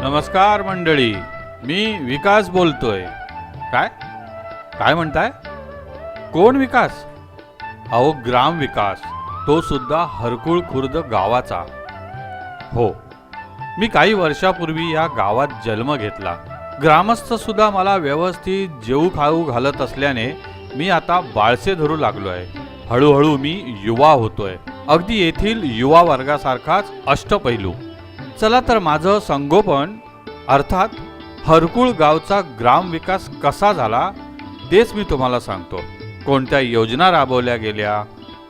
नमस्कार मंडळी, मी विकास बोलतोय. काय काय म्हणताय? कोण विकास? अहो, ग्राम विकास, तो सुद्धा हरकुळ खुर्द गावाचा. हो, मी काही वर्षापूर्वी या गावात जन्म घेतला. ग्रामस्थ सुद्धा मला व्यवस्थित जेवू खाऊ घालत असल्याने मी आता बाळसे धरू लागलो आहे. हळूहळू मी युवा होतोय, अगदी येथील युवा वर्गासारखाच अष्टपैलू. चला तर माझं संगोपन अर्थात हरकुळ गावचा ग्राम विकास कसा झाला तेच मी तुम्हाला सांगतो. कोणत्या योजना राबवल्या गेल्या,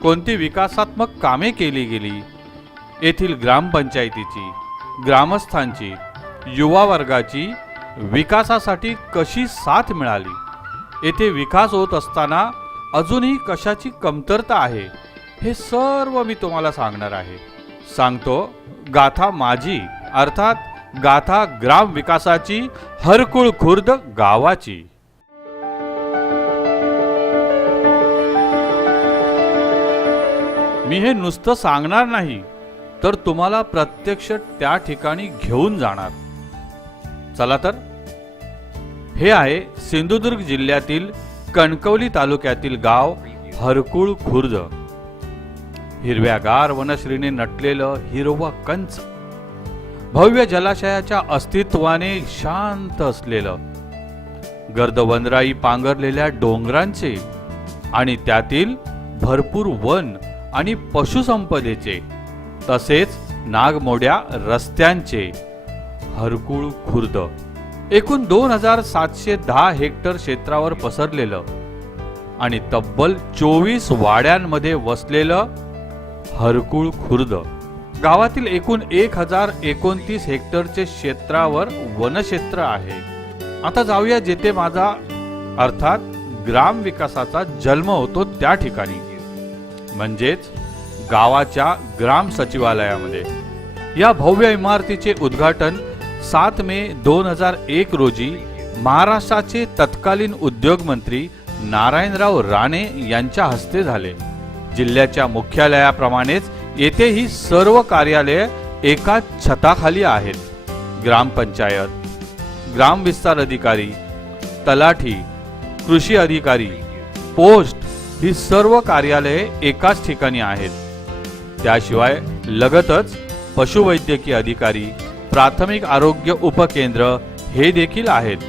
कोणती विकासात्मक कामे केली गेली, येथील ग्रामपंचायतीची, ग्रामस्थांची, युवा वर्गाची विकासासाठी कशी साथ मिळाली, येथे विकास होत असताना अजूनही कशाची कमतरता आहे, हे सर्व मी तुम्हाला सांगणार आहे. सांगतो गाथा माझी अर्थात गाथा ग्राम विकासाची, हरकुळ खुर्द गावाची. मी हे नुसतं सांगणार नाही, तर तुम्हाला प्रत्यक्ष त्या ठिकाणी घेऊन जाणार. चला तर. हे आहे सिंधुदुर्ग जिल्ह्यातील कणकवली तालुक्यातील गाव हरकुळ खुर्द. हिरव्यागार वनश्रीने नटलेलं हिरवं कंच, भव्य जलाशयाच्या अस्तित्वाने शांत असलेलं, गर्दवंदराई पांघरलेल्या डोंगरांचे आणि त्यातील भरपूर वन आणि पशुसंपदेचे, तसेच नागमोड्या रस्त्यांचे हरकुळ खुर्द एकूण 2710 हेक्टर क्षेत्रावर पसरलेलं आणि तब्बल 24 वाड्यांमध्ये वसलेलं हरकुळ खुर्द. गावातील एकूण 1029 हेक्टरचे क्षेत्रावर वनक्षेत्र आहे. आता जाऊया जेथे माझा अर्थात ग्राम विकासाचा जन्म होतो त्या ठिकाणी, म्हणजेच गावाच्या ग्राम सचिवालयामध्ये. या भव्य इमारतीचे उद्घाटन 7 मे 2001 रोजी महाराष्ट्राचे तत्कालीन उद्योग मंत्री नारायणराव राणे यांच्या हस्ते झाले. जिल्ह्याच्या मुख्यालयाप्रमाणेच येथेही सर्व कार्यालये एका छताखाली आहेत. ग्रामपंचायत, ग्राम विस्तार अधिकारी, तलाठी, कृषी अधिकारी, पोस्ट ही सर्व कार्यालये एकाच ठिकाणी आहेत. त्याशिवाय लगतच पशुवैद्यकीय अधिकारी, प्राथमिक आरोग्य उपकेंद्र हे देखील आहेत.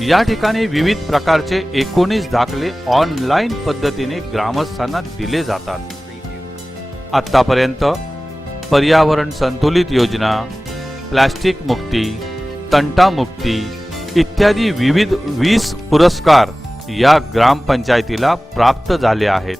या ठिकाणी विविध प्रकारचे 19 दाखले ऑनलाईन पद्धतीने ग्रामस्थांना दिले जातात. आतापर्यंत पर्यावरण संतुलित योजना, प्लास्टिक मुक्ती, तंटा मुक्ती इत्यादी विविध 20 पुरस्कार या ग्रामपंचायतीला प्राप्त झाले आहेत.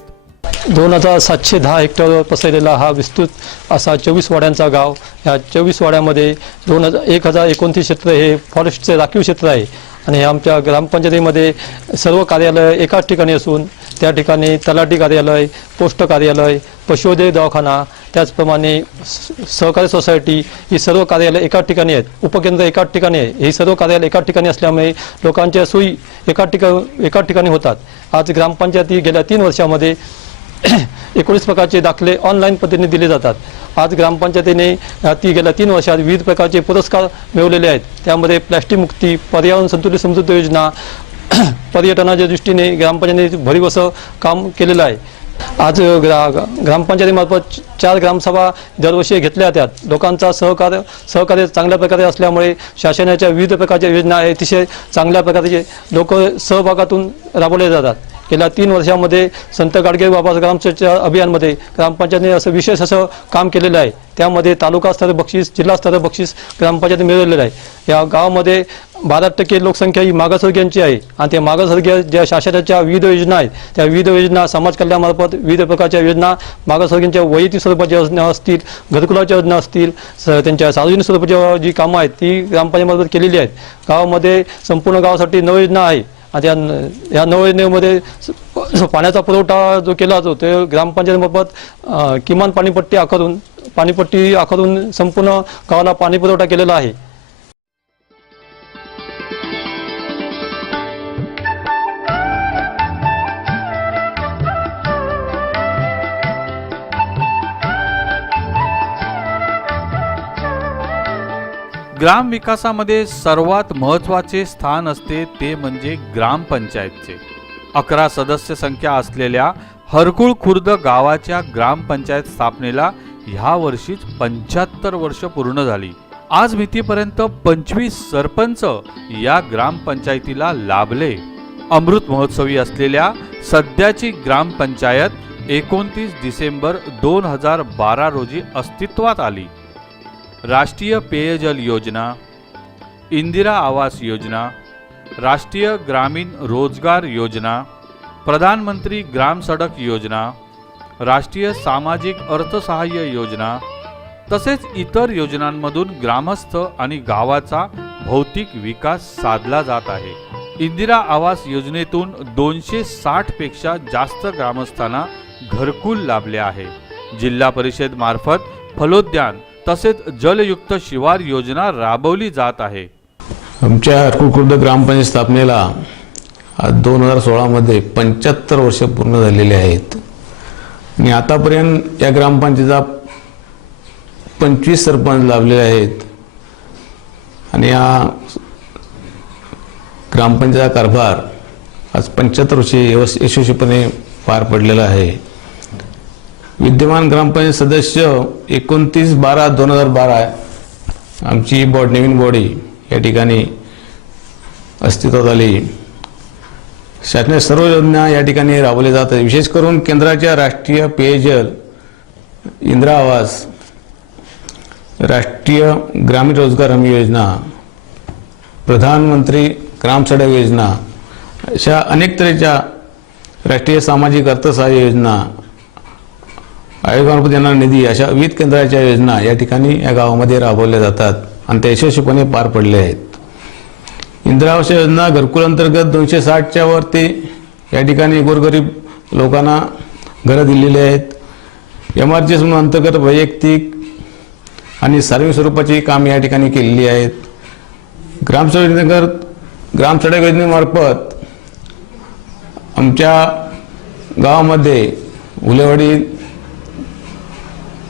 2710 हेक्टरवर पसरलेला हा विस्तृत असा 24 वाड्यांचा गाव. या 24 वाड्यामध्ये 1029 क्षेत्र हे फॉरेस्टचे राखीव क्षेत्र आहे आणि आमच्या ग्रामपंचायतीमध्ये सर्व कार्यालय एकाच ठिकाणी असून त्या ठिकाणी तलाठी कार्यालय, पोस्ट कार्यालय, पशुवैद्यकीय दवाखाना, त्याचप्रमाणे सहकारी सोसायटी ही सर्व कार्यालय एकाच ठिकाणी आहेत. उपकेंद्र एकाच ठिकाणी आहे. ही सर्व कार्यालय एकाच ठिकाणी असल्यामुळे लोकांच्या सोयी एकाच ठिकाणी होतात. आज ग्रामपंचायती गेल्या 3 वर्षामध्ये 19 प्रकारचे दाखले ऑनलाईन पद्धतीने दिले जातात. आज ग्रामपंचायतीने गेल्या 3 वर्षात विविध प्रकारचे पुरस्कार मिळवलेले आहेत. त्यामध्ये प्लास्टिक मुक्ती, पर्यावरण संतुलित समृद्धी योजना, पर्यटनाच्या दृष्टीने ग्रामपंचायतीने भरीव असं काम केलेलं आहे. आज ग्रामपंचायतीमार्फत 4 ग्रामसभा दरवर्षी घेतल्या जातात. लोकांचा सहकार्य चांगल्या प्रकारे असल्यामुळे शासनाच्या विविध प्रकारच्या योजना अतिशय चांगल्या प्रकारचे लोक सहभागातून राबवल्या जातात. गेल्या 3 वर्षामध्ये संत गाडगे बाबा ग्रामस्वच्छ अभियानमध्ये ग्रामपंचायतीने असं विशेष असं काम केलेलं आहे। त्यामध्ये तालुका स्तर बक्षीस, जिल्हा स्तर बक्षीस ग्रामपंचायतीने मिळवलेलं आहे। या गावामध्ये 12% लोकसंख्या ही मागासवर्गीयांची आहे आणि त्या मागासवर्गीय ज्या शासनाच्या विविध योजना आहेत त्या विविध योजना समाज कल्याणामार्फत विविध प्रकारच्या योजना मागासवर्गीयांच्या वैयक्तिक स्वरूपाच्या योजना असतील, घरकुलाच्या योजना असतील, त्यांच्या सार्वजनिक स्वरूपाच्या जी कामं आहेत ती ग्रामपंचायतीमार्फत केलेली आहेत। गावामध्ये संपूर्ण गावासाठी नवयोजना आहे आणि या नवयोजनेमध्ये पाण्याचा पुरवठा जो केला जातो ते ग्रामपंचायतीमार्फत किमान पाणीपट्टी आखरून संपूर्ण गावाला पाणी पुरवठा केलेला आहे। ग्राम विकासामध्ये सर्वात महत्त्वाचे स्थान असते ते म्हणजे ग्रामपंचायतचे। 11 सदस्य संख्या असलेल्या हरकुळ खुर्द गावाच्या ग्रामपंचायत स्थापनेला ह्या वर्षीच 75 वर्ष पूर्ण झाली। आज मितीपर्यंत 25 सरपंच या ग्रामपंचायतीला लाभले। अमृत महोत्सवी असलेल्या सध्याची ग्रामपंचायत 29 डिसेंबर 2012 रोजी अस्तित्वात आली। राष्ट्रीय पेयजल योजना, इंदिरा आवास योजना, राष्ट्रीय ग्रामीण रोजगार योजना, प्रधानमंत्री ग्राम सडक योजना, राष्ट्रीय सामाजिक अर्थसहाय्य योजना तसेच इतर योजनांमधून ग्रामस्थ आणि गावाचा भौतिक विकास साधला जात आहे। इंदिरा आवास योजनेतून 260 पेक्षा जास्त ग्रामस्थांना घरकुल लाभले आहे। जिल्हा परिषद मार्फत फलोद्यान तसेच जलयुक्त शिवार योजना राबवली जात आहे। आमच्या हरकुळ खुर्द ग्रामपंचायत स्थापनेला 2016 मध्ये 75 वर्ष पूर्ण झालेले आहेत आणि आतापर्यंत या ग्रामपंचायतीचा 25 सरपंच लाभलेले आहेत आणि या ग्रामपंचायतीचा कारभार आज 75 वर्षे यशस्वीपणे पार पडलेला आहे। विद्यमान ग्रामपंचायत सदस्य 29/12/2012 आमची नवीन बॉडी या ठिकाणी अस्तित्वात आली। शासनाच्या सर्व योजना या ठिकाणी राबवल्या जातात। विशेष करून केंद्राच्या राष्ट्रीय पेयजल, इंदिरा आवास, राष्ट्रीय ग्रामीण रोजगार हमी योजना, प्रधानमंत्री ग्राम सडक योजना अशा अनेक तऱ्हेच्या राष्ट्रीय सामाजिक अर्थसहाय्य योजना, आयोगामार्फत येणारा निधी अशा विविध केंद्राच्या योजना या ठिकाणी या गावामध्ये राबवल्या जातात आणि त्या यशस्वीपणे पार पडल्या आहेत। इंदिरा आवास योजना घरकुल अंतर्गत 260च्या वरती या ठिकाणी गोरगरीब लोकांना घरं दिलेली आहेत। MRGS अंतर्गत वैयक्तिक आणि सार्वजनिक स्वरूपाची कामे या ठिकाणी केलेली आहेत। ग्राम सडक योजनेमार्फत आमच्या गावामध्ये उलेवाडी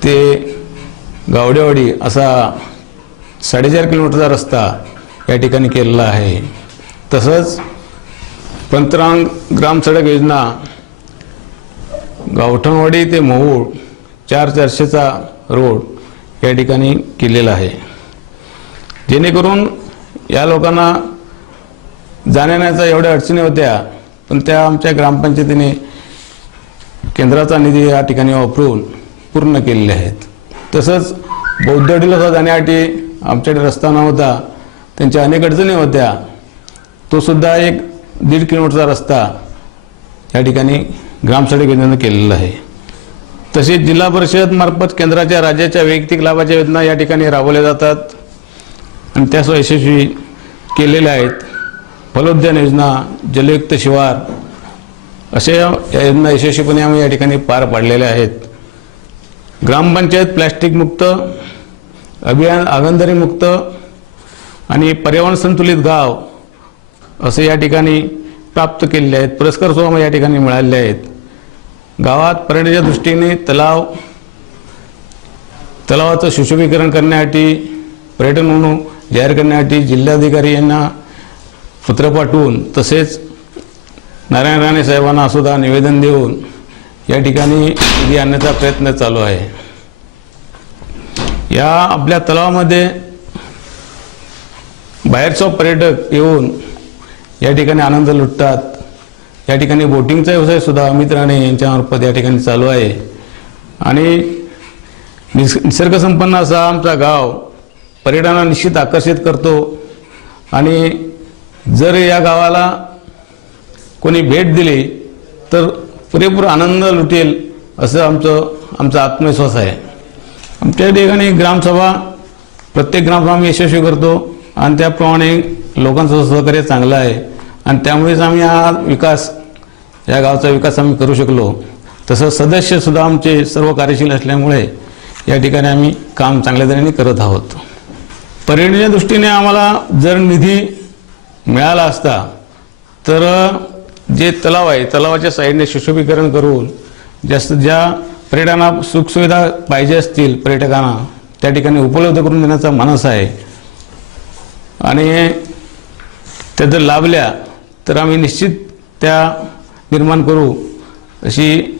ते गावडेवाडी असा 4.5 किलोमीटरचा रस्ता या ठिकाणी केलेला आहे। तसंच पंतरांग ग्राम सडक योजना गावठणवाडी ते मोहोळ 400चा रोड या ठिकाणी केलेला आहे, जेणेकरून या लोकांना जाण्याचा एवढ्या अडचणी होत्या पण त्या आमच्या ग्रामपंचायतीने केंद्राचा निधी या ठिकाणी वापरून पूर्ण केलेले आहेत। तसंच बौद्धवाडीला जाण्यासाठी आमच्याकडे रस्ता नव्हता, त्यांच्या अनेक अडचणी होत्या, तो सुद्धा 1.5 किलोमीटरचा रस्ता या ठिकाणी ग्रामसडक योजनेने केलेला आहे। तसेच जिल्हा परिषद मार्फत केंद्राच्या राज्याच्या वैयक्तिक लाभाच्या योजना या ठिकाणी राबवल्या जातात आणि त्या यशस्वी केलेल्या आहेत। फलोद्यान योजना, जलयुक्त शिवार अशा या योजना यशस्वीपणे आम्ही या ठिकाणी पार पाडलेल्या आहेत। ग्रामपंचायत प्लॅस्टिक मुक्त अभियान, आगंदरी मुक्त आणि पर्यावरण संतुलित गाव असे या ठिकाणी प्राप्त केलेले आहेत। पुरस्कार सुद्धा या ठिकाणी मिळालेले आहेत। गावात पर्यटनाच्या दृष्टीने तलावाचं सुशोभीकरण करण्यासाठी, पर्यटन म्हणून जाहीर करण्यासाठी जिल्हाधिकारी यांना पत्र पाठवून तसेच नारायण राणे साहेबांना सुद्धा निवेदन देऊन या ठिकाणी निधी आणण्याचा प्रयत्न चालू आहे। या आपल्या तलावामध्ये बाहेरचे पर्यटक येऊन या ठिकाणी आनंद लुटतात या ठिकाणी बोटिंगचा व्यवसाय सुद्धा अमित राणे यांच्यामार्फत या ठिकाणी चालू आहे. आणि निसर्गसंपन्न असा आमचा गाव पर्यटनाला निश्चित आकर्षित करतो. आणि जर या गावाला कोणी भेट दिली तर पुरेपूर आनंद लुटेल असं आमचा आत्मविश्वास आहे. आमच्या ठिकाणी ग्रामसभा प्रत्येक ग्रामसभा आम्ही यशस्वी करतो आणि त्याप्रमाणे लोकांचं सहकार्य चांगलं आहे आणि त्यामुळेच आम्ही या गावचा विकास आम्ही करू शकलो. तसंच सदस्यसुद्धा आमचे सर्व कार्यशील असल्यामुळे या ठिकाणी आम्ही काम चांगल्या तऱ्हेने करत आहोत. पर्यटनाच्या दृष्टीने आम्हाला जर निधी मिळाला असता तर जे तलाव आहे तलावाच्या साईडने सुशोभीकरण करून ज्या पर्यटनाला सुखसुविधा पाहिजे असतील पर्यटकांना त्या ठिकाणी उपलब्ध करून देण्याचा मानस आहे. आणि त्या जर लाभल्या तर आम्ही निश्चित त्या निर्माण करू अशी.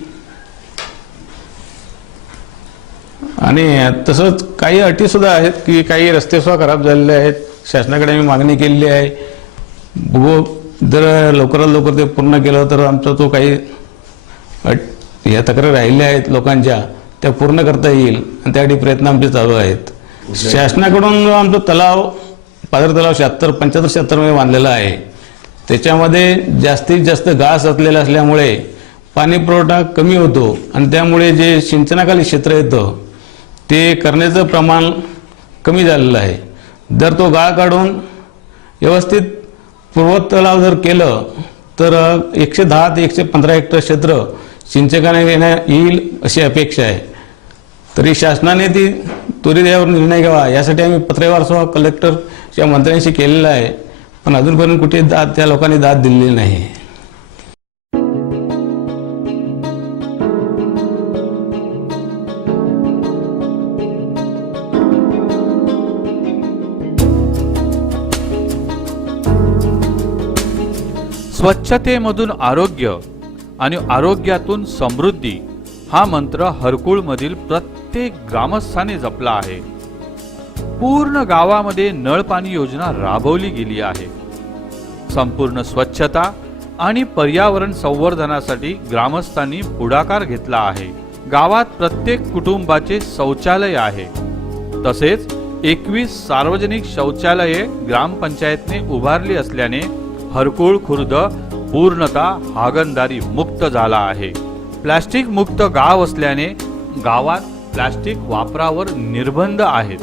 आणि तसंच काही अटीसुद्धा आहेत की काही रस्तेसुद्धा खराब झालेले आहेत. शासनाकडे आम्ही मागणी केलेली आहे. बघू जर लवकरात लवकर ते पूर्ण केलं तर आमचा तो काही या तक्रारी राहिल्या आहेत लोकांच्या त्या पूर्ण करता येईल आणि त्यासाठी प्रयत्न आमचे चालू आहेत. शासनाकडून आमचा तलाव पाझर तलाव 75-76 मध्ये बांधलेला आहे. त्याच्यामध्ये जास्तीत जास्त घास असलेला असल्यामुळे पाणी पुरवठा कमी होतो आणि त्यामुळे जे सिंचनाखाली क्षेत्र येतं ते करण्याचं प्रमाण कमी झालेलं आहे. जर तो गाळ काढून व्यवस्थित पूर्वत तलाव जर केलं तर 110 ते 115 हेक्टर क्षेत्र सिंचनाने येईल अशी अपेक्षा आहे. तरी शासनाने ती त्वरित यावर निर्णय घ्यावा यासाठी आम्ही पत्रव्यवहार कलेक्टरच्या मंत्र्यांशी केलेला आहे. पण अजूनपर्यंत कुठे त्या लोकांनी दाद दिलेली नाही. स्वच्छतेमधून आरोग्य आणि आरोग्यातून समृद्धी हा मंत्र हरकुळमधील प्रत्येक ग्रामस्थाने जपला आहे. पूर्ण गावामध्ये नळपाणी योजना राबवली गेली आहे. संपूर्ण स्वच्छता आणि पर्यावरण संवर्धनासाठी ग्रामस्थांनी पुढाकार घेतला आहे. गावात प्रत्येक कुटुंबाचे शौचालय आहे. तसेच 21 सार्वजनिक शौचालये ग्रामपंचायतने उभारली असल्याने हरकुळ खुर्द पूर्णतः हागणदारी मुक्त झाला आहे. प्लास्टिक मुक्त गाव असल्याने गावात प्लास्टिक वापरावर निर्बंध आहेत.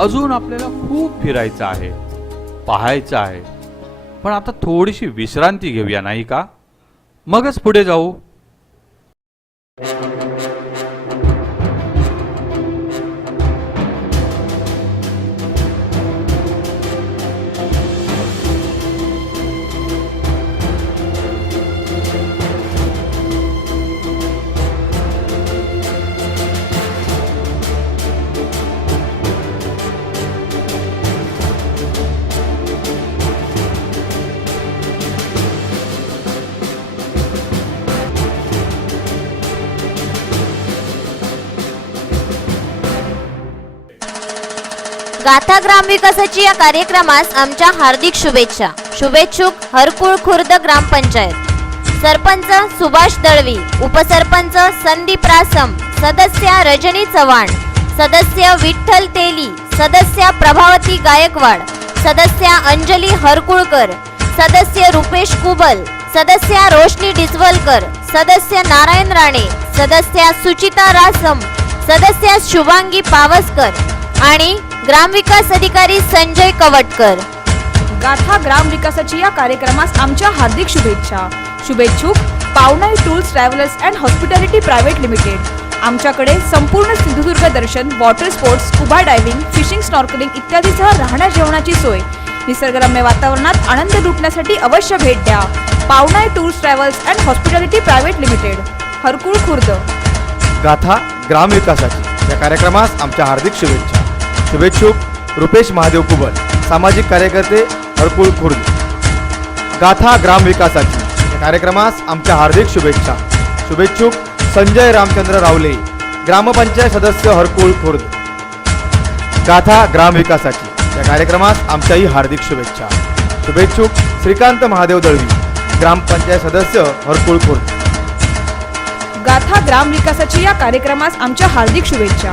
अजून आपल्याला खूप फिरायचं आहे, पाहायचं आहे. पण आता थोडीशी विश्रांती घेऊया नाही का? मगच पुढे जाऊ. गाथा ग्रामविकासाची या कार्यक्रमास आमच्या हार्दिक शुभेच्छा. शुभेच्छुक हरकुळ खुर्द ग्रामपंचायत. सरपंच सुभाष दळवी, उपसरपंच संदीप रासम, सदस्य रजनी चव्हाण, सदस्य विठ्ठल तेली, सदस्य प्रभावती गायकवाड, सदस्य अंजली हरकुळकर, सदस्य रुपेश कुबल, सदस्य रोशनी डिचवलकर, सदस्य नारायण राणे, सदस्य सुचिता रासम, सदस्य शुभांगी पावसकर आणि ग्रामविकास अधिकारी संजय कवटकर. गाथा ग्राम विकासाची या कार्यक्रमास आमच्या हार्दिक शुभेच्छा. शुभेच्छुक Pavanai tours travellers and hospitality private limited. आमच्याकडे संपूर्ण सिंधुदुर्ग दर्शन, water sports, scuba diving, fishing, snorkelling इत्यादीसह राहण्या जेवणाची सोय. निसर्गरम्य वातावरणात आनंद लुटण्यासाठी अवश्य भेट द्या. Pavanai tours travels and hospitality private limited, Harkul Khurd. गाथा ग्राम विकासाची या कार्यक्रमास आमच्या हार्दिक शुभेच्छा. शुभेच्छुक रुपेश महादेव कुबल, सामाजिक कार्यकर्ते, हरकुळ खुर्द. गाथा ग्राम विकासाची या कार्यक्रमास आमच्या हार्दिक शुभेच्छा. शुभेच्छुक संजय रामचंद्र रावले, ग्रामपंचायत सदस्य, हरकुळ खुर्द. गाथा ग्राम विकासाची या कार्यक्रमास आमच्याही हार्दिक शुभेच्छा. शुभेच्छुक श्रीकांत महादेव दळवी, ग्रामपंचायत सदस्य हरकुळ खुर्द. गाथा ग्राम विकासाची या कार्यक्रमास आमच्या हार्दिक शुभेच्छा.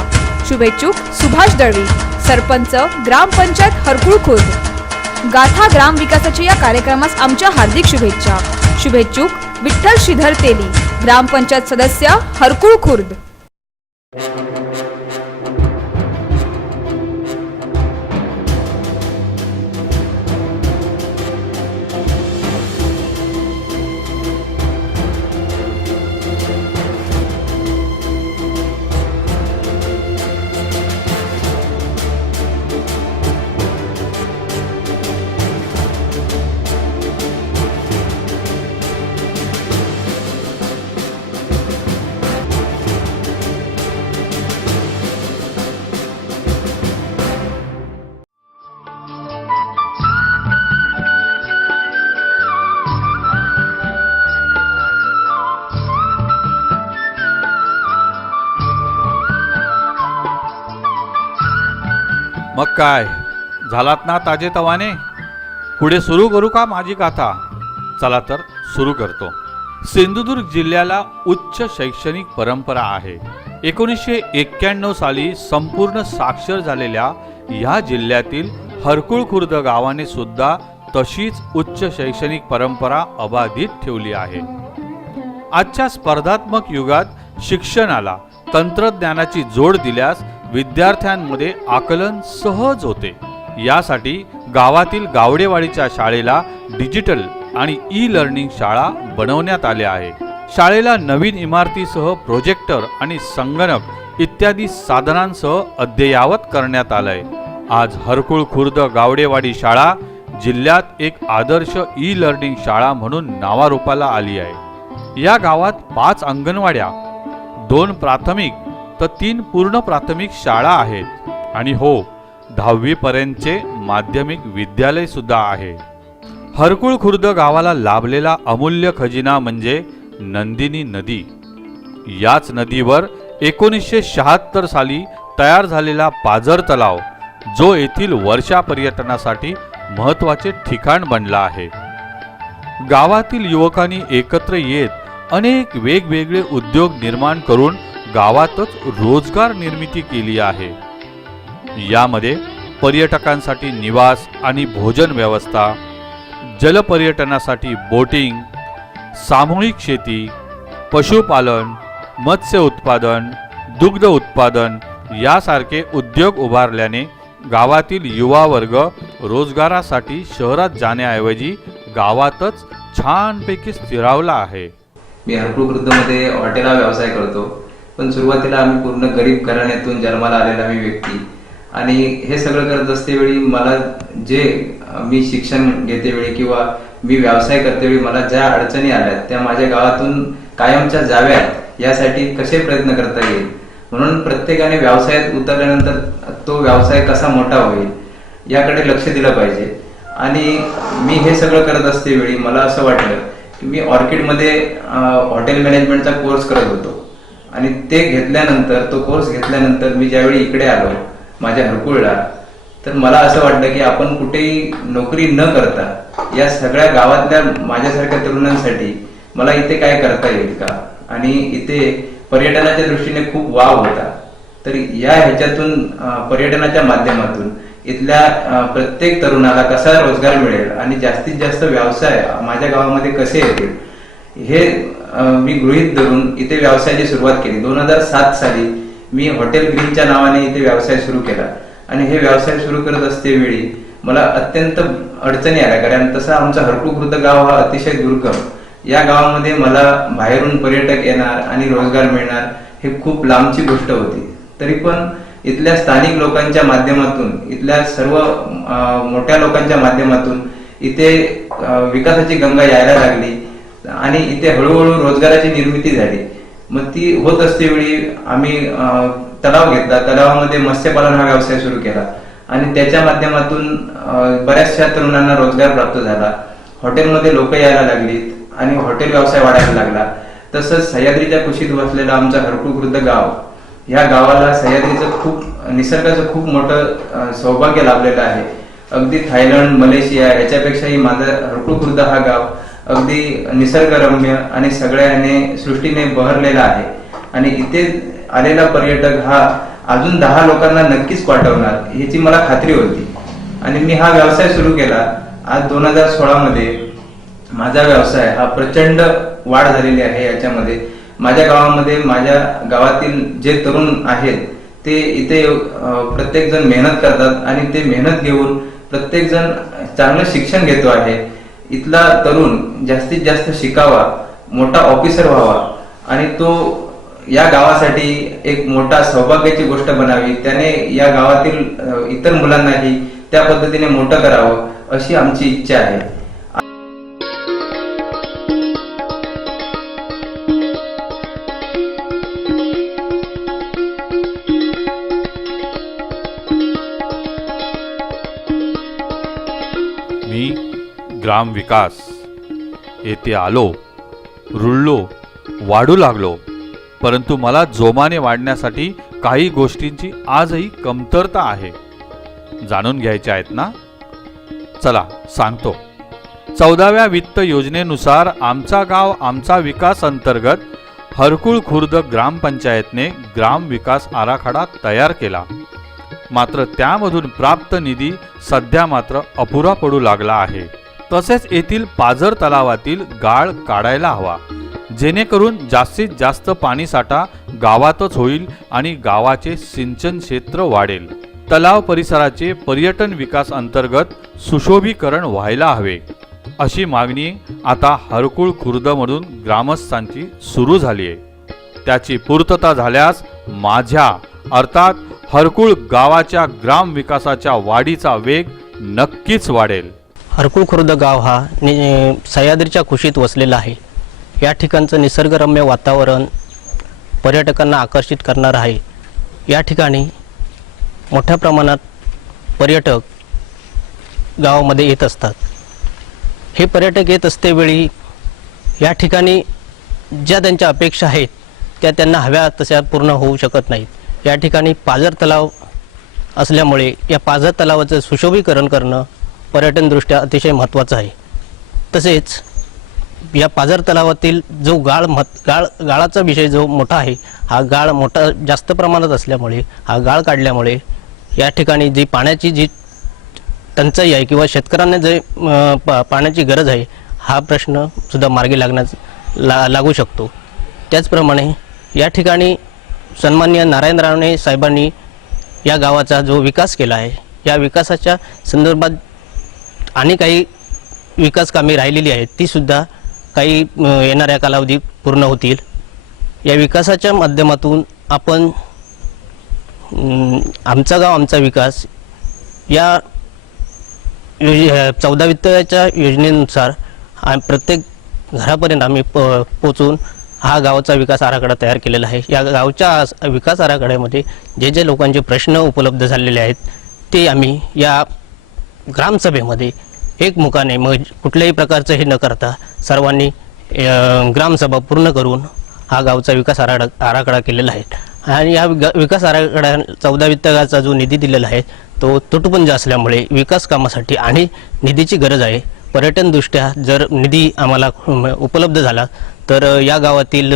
शुभेच्छुक सुभाष दळवी, सरपंच ग्रामपंचायत हरकुळ खुर्द. गाथा ग्राम विकासाची या कार्यक्रमास आमच्या हार्दिक शुभेच्छा. शुभेच्छुक विठ्ठल श्रीधर तेली, ग्रामपंचायत सदस्य हरकुळ खुर्द. मग काय झालात ना ताजे तवाने? पुढे सुरू करू का माझी गाथा? चला तर सुरू करतो. सिंधुदुर्ग जिल्ह्याला उच्च शैक्षणिक परंपरा आहे. 1991 साली संपूर्ण साक्षर झालेल्या या जिल्ह्यातील हरकुळ खुर्द गावाने सुद्धा तशीच उच्च शैक्षणिक परंपरा अबाधित ठेवली आहे. आजच्या स्पर्धात्मक युगात शिक्षणाला तंत्रज्ञानाची जोड दिल्यास विद्यार्थ्यांमध्ये आकलन सहज होते. यासाठी गावातील गावडेवाडीच्या शाळेला डिजिटल आणि ई लर्निंग शाळा बनवण्यात आल्या आहे. शाळेला नवीन इमारतीसह प्रोजेक्टर आणि संगणक इत्यादी साधनांसह अद्ययावत करण्यात आलंय. आज हरकुळ खुर्द गावडेवाडी शाळा जिल्ह्यात एक आदर्श ई लर्निंग शाळा म्हणून नावारूपाला आली आहे. या गावात 5 अंगणवाड्या, 2 प्राथमिक तर 3 पूर्ण प्राथमिक शाळा आहेत आणि हो 10वी पर्यंतचे माध्यमिक विद्यालय सुद्धा आहे. हरकुळ खुर्द गावाला लाभलेला अमूल्य खजिना म्हणजे नंदिनी नदी. याच नदीवर 1976 साली तयार झालेला पाझर तलाव, जो येथील वर्षा पर्यटनासाठी महत्त्वाचे ठिकाण बनला आहे. गावातील युवकांनी एकत्र येत अनेक वेगवेगळे उद्योग निर्माण करून गावातच रोजगार निर्मिती केली आहे. यामध्ये पर्यटकांसाठी निवास आणि भोजन व्यवस्था, जलपर्यटनासाठी बोटिंग, सामूहिक शेती, पशुपालन, मत्स्य उत्पादन, दुग्ध उत्पादन यासारखे उद्योग उभारल्याने गावातील युवा वर्ग रोजगारासाठी शहरात जाण्याऐवजी गावातच छानपैकी स्थिरावला आहे. मी हरकुळ खुर्दमध्ये हॉटेल हा व्यवसाय करतो, पण सुरुवातीला आम्ही पूर्ण गरीब घराण्यातून जन्माला आलेला मी व्यक्ती, आणि हे सगळं करत असतेवेळी मला जे मी शिक्षण घेतेवेळी किंवा मी व्यवसाय करतेवेळी मला ज्या अडचणी आल्या त्या माझ्या गावातून कायमच्या जाव्यात यासाठी कसे प्रयत्न करता येईल, म्हणून प्रत्येकाने व्यवसायात उतरल्यानंतर तो व्यवसाय कसा मोठा होईल याकडे लक्ष दिलं पाहिजे. आणि मी हे सगळं करत असतेवेळी मला असं वाटलं की मी ऑर्किडमध्ये हॉटेल मॅनेजमेंटचा कोर्स करत होतो, आणि ते घेतल्यानंतर तो कोर्स घेतल्यानंतर मी ज्यावेळी इकडे आलो माझ्या हरकुळला, तर मला असं वाटलं की आपण कुठेही नोकरी न करता या सगळ्या गावातल्या माझ्यासारख्या तरुणांसाठी मला इथे काय करता येईल का, आणि इथे पर्यटनाच्या दृष्टीने खूप वाव होता. तर या ह्याच्यातून पर्यटनाच्या माध्यमातून इथल्या प्रत्येक तरुणाला कसा रोजगार मिळेल आणि जास्तीत जास्त व्यवसाय माझ्या गावामध्ये कसे येतील हे मी गृहीत धरून इथे व्यवसायाची सुरुवात केली. 2007 साली मी हॉटेल ग्रीनच्या नावाने इथे व्यवसाय सुरू केला, आणि हे व्यवसाय सुरू करत असतेवेळी मला अत्यंत अडचणी आल्या, कारण तसा आमचा हरकुळ खुर्द गाव हा अतिशय दुर्गम. या गावामध्ये मला बाहेरून पर्यटक येणार आणि रोजगार मिळणार हे खूप लांबची गोष्ट होती. तरी पण इथल्या स्थानिक लोकांच्या माध्यमातून, इथल्या सर्व मोठ्या लोकांच्या माध्यमातून इथे विकासाची गंगा यायला लागली आणि इथे हळूहळू रोजगाराची निर्मिती झाली. मग ती होत असतेवेळी आम्ही तलाव घेतला, तलावामध्ये मत्स्यपालन हा व्यवसाय सुरू केला, आणि त्याच्या माध्यमातून बऱ्याचशा तरुणांना रोजगार प्राप्त झाला. हॉटेलमध्ये लोक यायला लागलीत आणि हॉटेल व्यवसाय वाढायला लागला. तसंच सह्याद्रीच्या कुशीत वसलेलं आमचं हरकुळ खुर्द गाव, ह्या गावाला सह्याद्रीचं खूप निसर्गाचं खूप मोठं सौभाग्य लाभलेलं आहे. अगदी थायलंड, मलेशिया याच्यापेक्षाही माझं हरकुळ खुर्द हा गाव अगदी निसर्गरम्य आणि सगळ्याने सृष्टीने बहरलेला आहे आणि इथे आलेला पर्यटक हा अजून 10 लोकांना नक्कीच पाठवणार याची मला खात्री होती आणि मी हा व्यवसाय सुरू केला. आज 2016 मध्ये माझा व्यवसाय हा प्रचंड वाढ झालेली आहे. याच्यामध्ये माझ्या गावामध्ये माझ्या गावातील जे तरुण आहेत ते इथे प्रत्येक जण मेहनत करतात आणि ते मेहनत घेऊन प्रत्येक जण चांगलं शिक्षण घेतो आहे. इथला तरुण जास्तीत जास्त शिकावा, मोठा ऑफिसर व्हावा आणि तो या गावासाठी एक मोठा सौभाग्याची गोष्ट बनावी. त्याने या गावातील इतर मुलांनाही त्या पद्धतीने मोठं करावं अशी आमची इच्छा आहे. मी ग्राम विकास येथे आलो, रुळलो, वाढू लागलो, परंतु मला जोमाने वाढण्यासाठी काही गोष्टींची आजही कमतरता आहे. जाणून घ्यायच्या आहेत ना? चला सांगतो. 14व्या वित्त योजनेनुसार आमचा गाव आमचा विकास अंतर्गत हरकुळ खुर्द ग्रामपंचायतने ग्राम विकास आराखडा तयार केला. मात्र त्यामधून प्राप्त निधी सध्या मात्र अपुरा पडू लागला आहे. तसेच येथील पाझर तलावातील गाळ काढायला हवा, जेणेकरून जास्तीत जास्त पाणीसाठा गावातच होईल आणि गावाचे सिंचन क्षेत्र वाढेल. तलाव परिसराचे पर्यटन विकास अंतर्गत सुशोभीकरण व्हायला हवे, अशी मागणी आता हरकुळ खुर्दमधून ग्रामस्थांची सुरू झाली आहे. त्याची पूर्तता झाल्यास माझ्या अर्थात हरकुळ गावाच्या ग्राम विकासाच्या वाढीचा वेग नक्कीच वाढेल. हरकुळ खुर्द गाव हा सह्याद्रीच्या कुशीत वसलेला आहे. या ठिकाणचं निसर्गरम्य वातावरण पर्यटकांना आकर्षित करणार आहे. या ठिकाणी मोठ्या प्रमाणात पर्यटक गावामध्ये येत असतात. हे पर्यटक येत असतेवेळी या ठिकाणी ज्या त्यांच्या अपेक्षा आहेत त्या त्यांना हव्या तशा पूर्ण होऊ शकत नाहीत. या ठिकाणी पाझर तलाव असल्यामुळे या पाझर तलावाचं सुशोभीकरण करणं पर्यटनदृष्ट्या अतिशय महत्त्वाचं आहे. तसेच या पाझर तलावातील जो गाळाचा विषय जो मोठा आहे, हा गाळ मोठा जास्त प्रमाणात असल्यामुळे हा गाळ काढल्यामुळे या ठिकाणी जी पाण्याची जी टंचाई आहे किंवा शेतकऱ्यांना जे पाण्याची गरज आहे, हा प्रश्न सुद्धा मार्गी लागू शकतो. त्याचप्रमाणे या ठिकाणी सन्माननीय नारायण राणे साहेबांनी या गावाचा जो विकास केला आहे, या विकासाच्या संदर्भात आणि काही विकास कामे राहिलेली आहेत, ती सुद्धा काही येणाऱ्या कालावधीत पूर्ण होतील. या विकासाच्या माध्यमातून आपण आमचा गाव आमचा विकास या 14 वित्ताच्या योजनेनुसार प्रत्येक घरापर्यंत आम्ही पोचून हा गावाचा विकास आराखडा तयार केलेला आहे. या गावच्या विकास आराखड्यामध्ये जे जे लोकांचे प्रश्न उपलब्ध झालेले आहेत ते आम्ही या ग्रामसभेमध्ये एकमुखाने मग कुठल्याही प्रकारचं हे न करता सर्वांनी ग्रामसभा पूर्ण करून हा गावचा विकास आराखडा केलेला आहे. आणि या विकास आराखडा 14 वित्ताचा जो निधी दिलेला आहे तो तुटपुंज असल्यामुळे विकास कामासाठी आणि निधीची गरज आहे. पर्यटनदृष्ट्या जर निधी आम्हाला उपलब्ध झाला तर या गावातील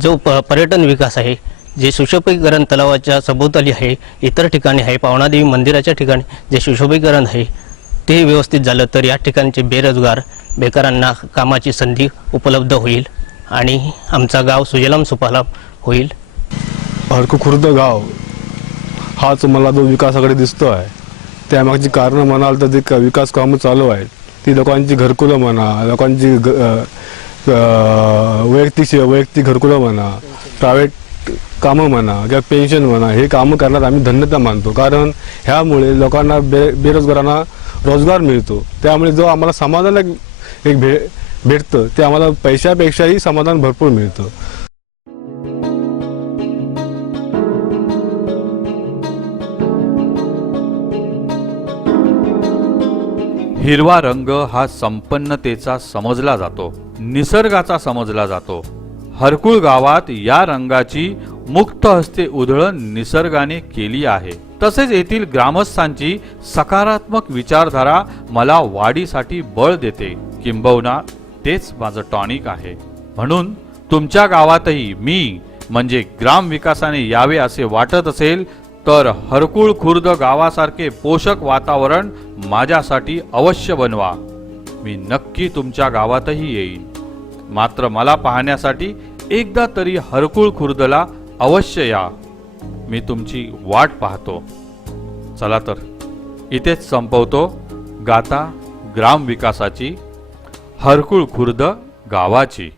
जो पर्यटन विकास आहे, जे सुशोभीकरण तलावाच्या सभोवताली आहे, इतर ठिकाणी आहे, पावणादेवी मंदिराच्या ठिकाणी जे सुशोभीकरण आहे ते व्यवस्थित झालं तर या ठिकाणचे बेकारांना कामाची संधी उपलब्ध होईल आणि आमचा गाव सुजलाम सुफलाम होईल. हरकुळ खुर्द गाव हाच मला जो विकासाकडे दिसतो आहे, त्यामागची कारणं म्हणाल तर ते विकास कामं चालू आहेत. ती लोकांची घरकुलं म्हणा, लोकांची वैयक्तिक घरकुलं म्हणा, प्रायव्हेट कामं म्हणा किंवा पेन्शन म्हणा, हे कामं करण्यात आम्ही धन्यता मानतो. कारण ह्यामुळे लोकांना बेरोजगारांना रोजगार मिळतो. त्यामुळे जो आम्हाला समाधान एक भेटतं ते आम्हाला पैशापेक्षाही समाधान भरपूर मिळतं. हिरवा रंग हा संपन्नतेचा समजला जातो, निसर्गाचा समजला जातो. हरकुळ गावात या रंगाची मुक्त हस्ते उधळण निसर्गाने केली आहे. तसेच येथील ग्रामस्थांची सकारात्मक विचारधारा मला वाढीसाठी बळ देते. किंबहुना तेच माझं टॉनिक आहे. म्हणून तुमच्या गावातही मी म्हणजे ग्रामविकासाने यावे असे वाटत असेल तर हरकुळ खुर्द गावासारखे पोषक वातावरण माझ्यासाठी अवश्य बनवा. मी नक्की तुमच्या गावातही येईन. मात्र मला पाहण्यासाठी एकदा तरी हरकुळ खुर्दला अवश्य या. मी तुमची वाट पाहतो. चला तर इथेच संपवतो गाथा ग्रामविकासाची हरकुळ खुर्द गावाची.